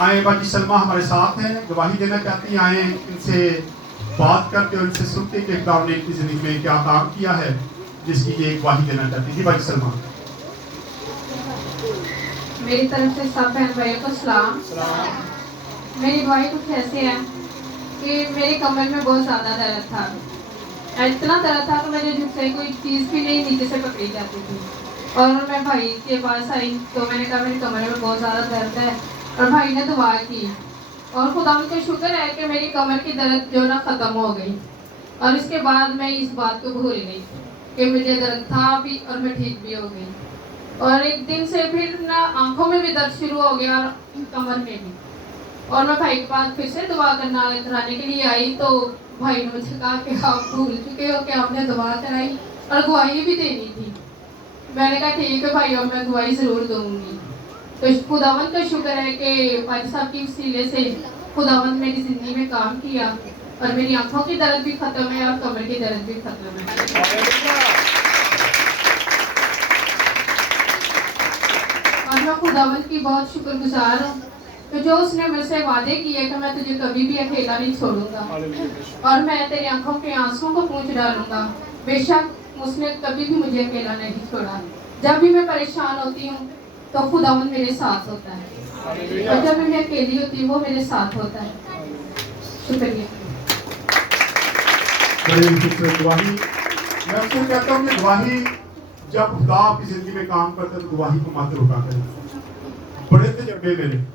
आए बाकी सलमा हमारे साथ हैं, गवाही देना चाहती हैं। आए इनसे बात करके और इनसे सुनते कि खुदा ने इनकी जिंदगी में क्या काम किया है जिसकी ये गवाही देना चाहती है। जी बाकी सलमा। मेरी तरफ से सब बहन भाइयों को सलाम। मेरी गवाही कुछ ऐसे है कि मेरे कमर में बहुत ज़्यादा दर्द था। इतना दर्द था कि मुझे जिससे कोई चीज़ भी नहीं नीचे से पकड़ी जाती थी। और मैं भाई के पास आई तो मैंने कहा मेरी कमर में बहुत ज़्यादा दर्द है, और भाई ने दुआ की और खुदा का शुक्र है कि मेरी कमर की दर्द जो ना ख़त्म हो गई। और इसके बाद मैं इस बात को भूल गई कि मुझे दर्द था भी और मैं ठीक भी हो गई। और एक दिन से फिर ना आंखों में भी दर्द शुरू हो गया और कमर में भी। और मैं भाई के पास फिर से दुआ कराने के लिए आई तो भाई ने मुझे कहा कि आप भूल चुके हो कि आपने दुआ कराई और गवाही भी देनी थी। मैंने कहा ठीक है भाई, और मैं गवाही ज़रूर दूंगी। तो खुदावंद का शुक्र है कि भाई साहब की वसीले से खुदावंद मेरी ज़िंदगी में काम किया और मेरी आंखों की दर्द भी ख़त्म है और कमर की दर्द भी ख़त्म है। और मैं खुदावंद की बहुत शुक्रगुजार हूँ तो जो उसने मुझसे वादे किए कि मैं तुझे कभी भी अकेला नहीं छोड़ूंगा और मैं तेरी आंखों के आंसुओं को पोंछ डालूंगा। बेशक उसने कभी भी मुझे अकेला नहीं छोड़ा। जब भी मैं परेशान होती हूँ तो खुदावंद मेरे साथ होता है, और जब भी मैं अकेली होती हूँ वो मेरे साथ होता है। शुक्रिया। गवाही मैं आपसे कहता हूँ कि गवाही जब खुदा आपकी जिंदगी में काम करता है तो गवाही को मत रोका करें। बड़े तजर्बे मेरे